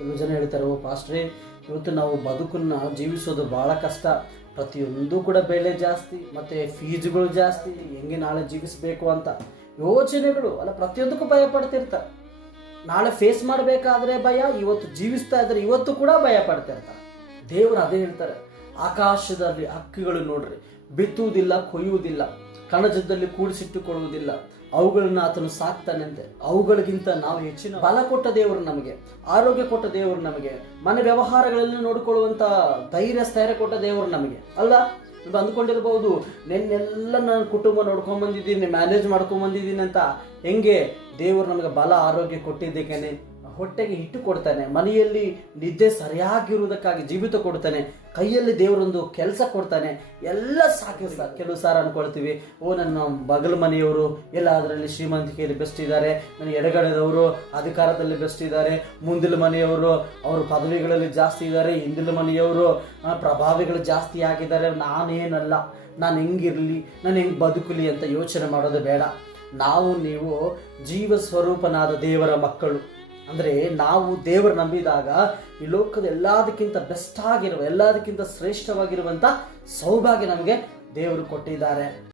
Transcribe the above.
ಕೆಲವು ಜನ ಹೇಳ್ತಾರೆ, ಓ ಪಾಸ್ಟ್ರೇ, ಇವತ್ತು ನಾವು ಬದುಕನ್ನು ಜೀವಿಸೋದು ಭಾಳ ಕಷ್ಟ. ಪ್ರತಿಯೊಂದು ಕೂಡ ಬೆಲೆ ಜಾಸ್ತಿ, ಮತ್ತು ಫೀಸ್ಗಳು ಜಾಸ್ತಿ, ಹೆಂಗೆ ನಾಳೆ ಜೀವಿಸಬೇಕು ಅಂತ ಯೋಚನೆಗಳು, ಅಲ್ಲ ಪ್ರತಿಯೊಂದಕ್ಕೂ ಭಯ ಪಡ್ತಿರ್ತಾರೆ. ನಾಳೆ ಫೇಸ್ ಮಾಡಬೇಕಾದ್ರೆ ಭಯ, ಇವತ್ತು ಜೀವಿಸ್ತಾ ಇದ್ದಾರೆ ಇವತ್ತು ಕೂಡ ಭಯ ಪಡ್ತಿರ್ತಾರೆ. ದೇವರು ಅದೇ ಹೇಳ್ತಾರೆ ಆಕಾಶದಲ್ಲಿ ಹಕ್ಕಿಗಳು ನೋಡ್ರಿ. ಬಿತ್ತುವುದಿಲ್ಲ, ಕೊಯ್ಯುವುದಿಲ್ಲ, ಕಣಜದಲ್ಲಿ ಕೂಡಿಸಿಟ್ಟುಕೊಳ್ಳುವುದಿಲ್ಲ. ಅವುಗಳನ್ನ ಆತನು ಸಾಕ್ತಾನಂತೆ ಅವುಗಳಿಗಿಂತ ನಾವು ಹೆಚ್ಚಿನ ಬಲ ಕೊಟ್ಟ ದೇವರು ನಮಗೆ, ಆರೋಗ್ಯ ಕೊಟ್ಟ ದೇವರು ನಮಗೆ, ಮನೆ ವ್ಯವಹಾರಗಳಲ್ಲಿ ನೋಡಿಕೊಳ್ಳುವಂತ ಧೈರ್ಯ, ಸ್ಥೈರ್ಯ ಕೊಟ್ಟ ದೇವರು ನಮಗೆ. ಅಲ್ಲ? ನೀವು ಅಂದ್ಕೊಂಡಿರ್ಬೋದು, ನಿನ್ನೆಲ್ಲ ನಾನು ಕುಟುಂಬ ನೋಡ್ಕೊಂಡ್ ಬಂದಿದ್ದೀನಿ ಮ್ಯಾನೇಜ್ ಮಾಡ್ಕೊಂಡ್ ಬಂದಿದ್ದೀನಿ ಅಂತ. ಹೆಂಗೆ? ದೇವರು ನಮಗೆ ಬಲ, ಆರೋಗ್ಯ ಕೊಟ್ಟಿದ್ದಕ್ಕೇನೆ ಹೊಟ್ಟೆಗೆ ಹಿಟ್ಟು ಕೊಡ್ತಾನೆ, ಮನೆಯಲ್ಲಿ ನಿದ್ದೆ ಸರಿಯಾಗಿರುವುದಕ್ಕಾಗಿ ಜೀವಿತ ಕೊಡ್ತಾನೆ, ಕೈಯಲ್ಲಿ ದೇವರೊಂದು ಕೆಲಸ ಕೊಡ್ತಾನೆ, ಎಲ್ಲ ಸಾಕು ಕೆಲವು ಸಾರ ಅನ್ಕೊಳ್ತೀವಿ. ಓ, ನನ್ನ ಬಗಲ್ ಮನೆಯವರು ಎಲ್ಲ ಅದರಲ್ಲಿ ಶ್ರೀಮಂತಿಕೆಯಲ್ಲಿ ಬೆಸ್ಟ್ ಇದ್ದಾರೆ ನನ್ನ ಎಡಗಡೆದವರು ಅಧಿಕಾರದಲ್ಲಿ ಬೆಸ್ಟ್ ಇದ್ದಾರೆ, ಮುಂದಿನ ಮನೆಯವರು ಅವರು ಪದವಿಗಳಲ್ಲಿ ಜಾಸ್ತಿ ಇದ್ದಾರೆ, ಹಿಂದಿನ ಮನೆಯವರು ಪ್ರಭಾವಿಗಳು ಜಾಸ್ತಿ ಆಗಿದ್ದಾರೆ, ನಾನೇನಲ್ಲ, ನಾನು ಹೆಂಗಿರಲಿ, ನಾನು ಹೆಂಗೆ ಬದುಕಲಿ ಅಂತ ಯೋಚನೆ ಮಾಡೋದು ಬೇಡ. ನಾವು, ನೀವು ಜೀವ ಸ್ವರೂಪನಾದ ದೇವರ ಮಕ್ಕಳು. ಅಂದರೆ ನಾವು ದೇವರು ನಂಬಿದಾಗ ಈ ಲೋಕದ ಎಲ್ಲದಕ್ಕಿಂತ ಬೆಸ್ಟ್ ಆಗಿರುವ, ಎಲ್ಲದಕ್ಕಿಂತ ಶ್ರೇಷ್ಠವಾಗಿರುವಂಥ ಸೌಭಾಗ್ಯ ನಮಗೆ ದೇವರು ಕೊಟ್ಟಿದ್ದಾರೆ.